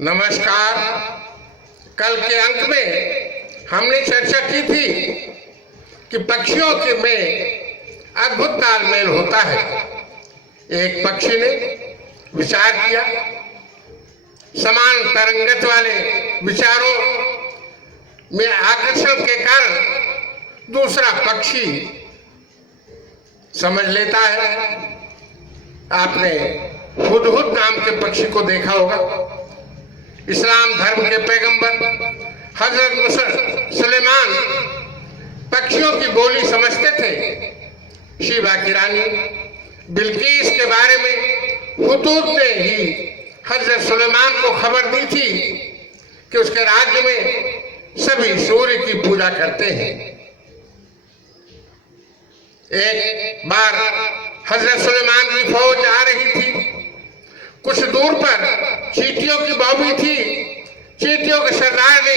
नमस्कार। कल के अंक में हमने चर्चा की थी कि पक्षियों के में अद्भुत तालमेल होता है। एक पक्षी ने विचार किया, समान तरंगत वाले विचारों में आकर्षण के कारण दूसरा पक्षी समझ लेता है। आपने हुदहुद नाम के पक्षी को देखा होगा। इस्लाम धर्म के पैगंबर हजरत सुलेमान पक्षियों की बोली समझते थे। शीबा की रानी बिल्कीस के बारे में हुदहुद ने ही हजरत सुलेमान को खबर दी थी कि उसके राज्य में सभी सूर्य की पूजा करते हैं। एक बार हजरत सुलेमान की फौज आ रही थी। कुछ दूर पर चींटियों की बावली थी। चींटियों के सरदार ने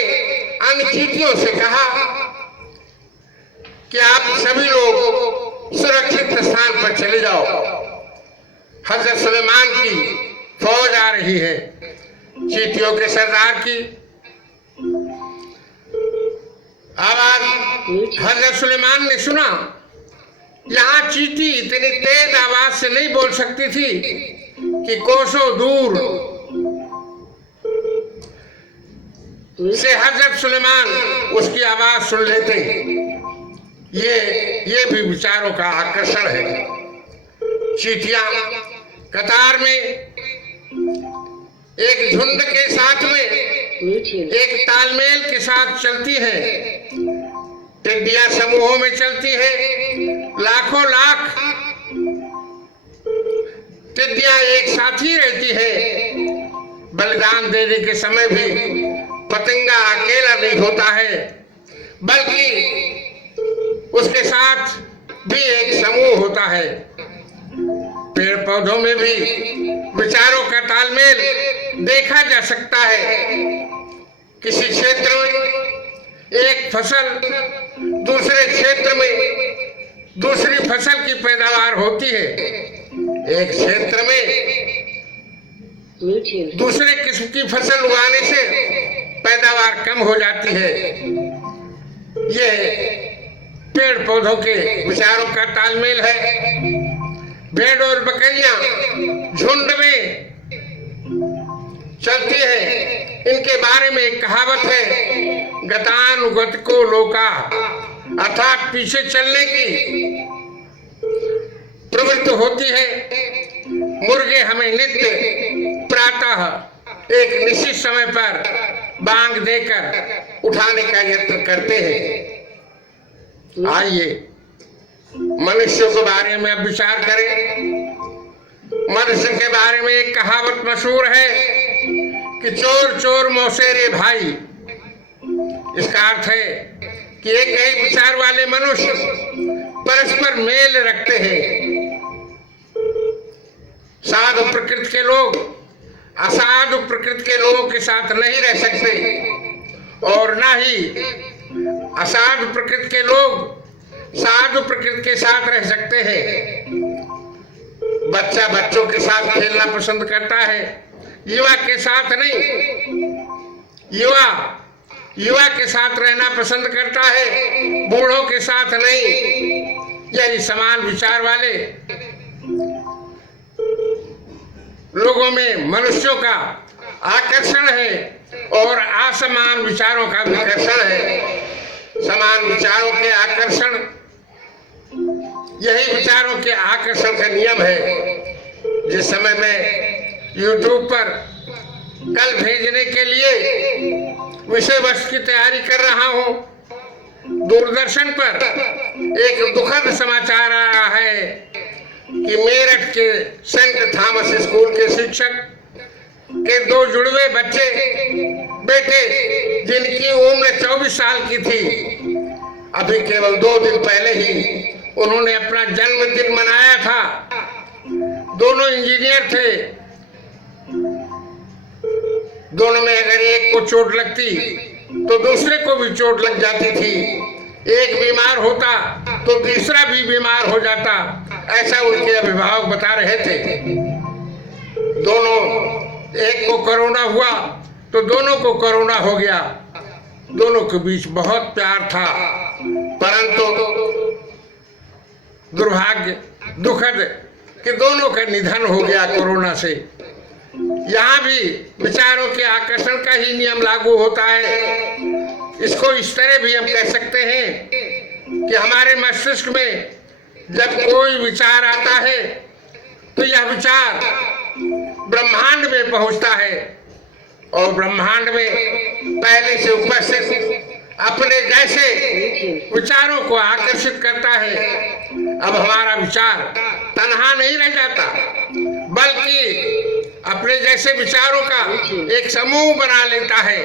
अन्य चींटियों से कहा कि आप सभी लोग सुरक्षित स्थान पर चले जाओ, हजरत सुलेमान की फौज आ रही है। चींटियों के सरदार की आवाज हजरत सुलेमान ने सुना। यहाँ चींटी इतनी तेज आवाज से नहीं बोल सकती थी कि कोसों दूर से हजरत सुलेमान उसकी आवाज सुन लेते। ये भी विचारों का आकर्षण है। चींटियां कतार में एक झुंड के साथ में एक तालमेल के साथ चलती है। टिड्डियां समूहों में चलती है। लाखों लाख टिड्डियां एक साथ ही रहती है। बलिदान देने के समय भी पतंगा अकेला नहीं होता है, बल्कि उसके साथ भी एक समूह होता है। पेड़ पौधों में भी विचारों का तालमेल देखा जा सकता है। किसी क्षेत्र में एक फसल दूसरे क्षेत्र में दूसरी फसल की पैदावार होती है। एक क्षेत्र में दूसरे किस्म की फसल उगाने से पैदावार कम हो जाती है। यह पेड़ पौधों के विचारों का तालमेल है। भेड़ और बकरियां झुंड में चलती है। इनके बारे में एक कहावत है, गतानुगतिको लोका, अर्थात पीछे चलने की प्रवृत्ति होती है। मुर्गे हमें नित्य प्रातः एक निश्चित समय पर बांग देकर उठाने का यत्न करते हैं। आइए मनुष्यों के बारे में अब विचार करें। मनुष्य के बारे में एक कहावत मशहूर है कि चोर चोर मौसेरे भाई। इसका अर्थ है कि एक ही विचार वाले मनुष्य परस्पर मेल रखते हैं। साधु प्रकृति के लोग असाधु प्रकृति के लोगों के साथ नहीं रह सकते और न ही असाधु प्रकृति के लोग साधु प्रकृति के साथ रह सकते हैं। बच्चा बच्चों के साथ खेलना पसंद करता है, युवा के साथ नहीं। युवा के साथ रहना पसंद करता है, बूढ़ों के साथ नहीं। यही समान विचार वाले लोगों में मनुष्यों का आकर्षण है और असमान विचारों का विकर्षण है। समान विचारों के आकर्षण, यही विचारों के आकर्षण का नियम है। जिस समय मैं YouTube पर कल भेजने के लिए विषय वस्तु की तैयारी कर रहा हूँ, दूरदर्शन पर एक दुखद समाचार आ रहा है कि मेरठ के सेंट थॉमस स्कूल के शिक्षक के दो जुड़वे बेटे जिनकी उम्र 24 साल की थी, अभी केवल 2 दिन पहले ही उन्होंने अपना जन्मदिन मनाया था। दोनों इंजीनियर थे। दोनों में अगर एक को चोट लगती तो दूसरे को भी चोट लग जाती थी। एक बीमार होता तो दूसरा भी बीमार हो जाता, ऐसा उनके अभिभावक बता रहे थे। दोनों, एक को कोरोना हुआ तो दोनों को कोरोना हो गया। दोनों के बीच बहुत प्यार था, परंतु दुर्भाग्य दुखद कि दोनों का निधन हो गया कोरोना से। यहाँ भी विचारों के आकर्षण का ही नियम लागू होता है। इसको इस तरह भी हम कह सकते हैं कि हमारे मस्तिष्क में जब कोई विचार आता है तो यह विचार ब्रह्मांड में पहुंचता है और ब्रह्मांड में पहले से उपस्थित अपने जैसे विचारों को आकर्षित करता है। अब हमारा विचार तन्हा नहीं रह जाता, बल्कि अपने जैसे विचारों का एक समूह बना लेता है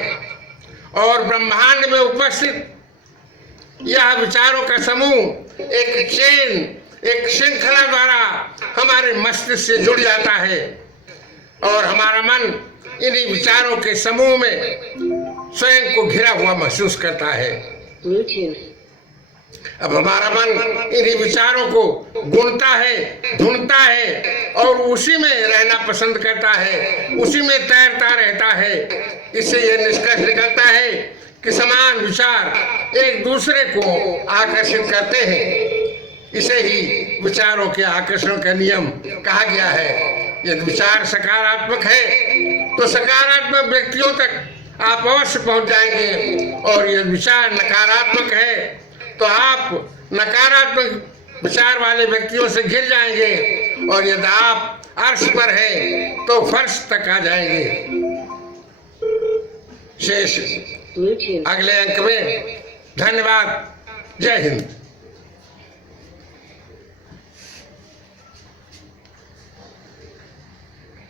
और ब्रह्मांड में उपस्थित यह विचारों का समूह एक चेन, एक श्रृंखला द्वारा हमारे मस्तिष्क से जुड़ जाता है और हमारा मन इन्हीं विचारों के समूह में स्वयं को घिरा हुआ महसूस करता है। अब हमारा मन इन्हीं विचारों को गुणता है, ढूंढता है और उसी में रहना पसंद करता है, उसी में तैरता रहता है। इससे यह निष्कर्ष निकलता है कि समान विचार एक दूसरे को आकर्षित करते हैं। इसे ही विचारों के आकर्षण का नियम कहा गया है। यदि विचार सकारात्मक है तो सकारात्मक व्यक्तियों तक आप अवश्य पहुंच जाएंगे और यदि विचार नकारात्मक है तो आप नकारात्मक विचार वाले व्यक्तियों से घिर जाएंगे और यदि आप अर्श पर हैं तो फर्श तक आ जाएंगे। शेष अगले अंक में। धन्यवाद। जय हिंद।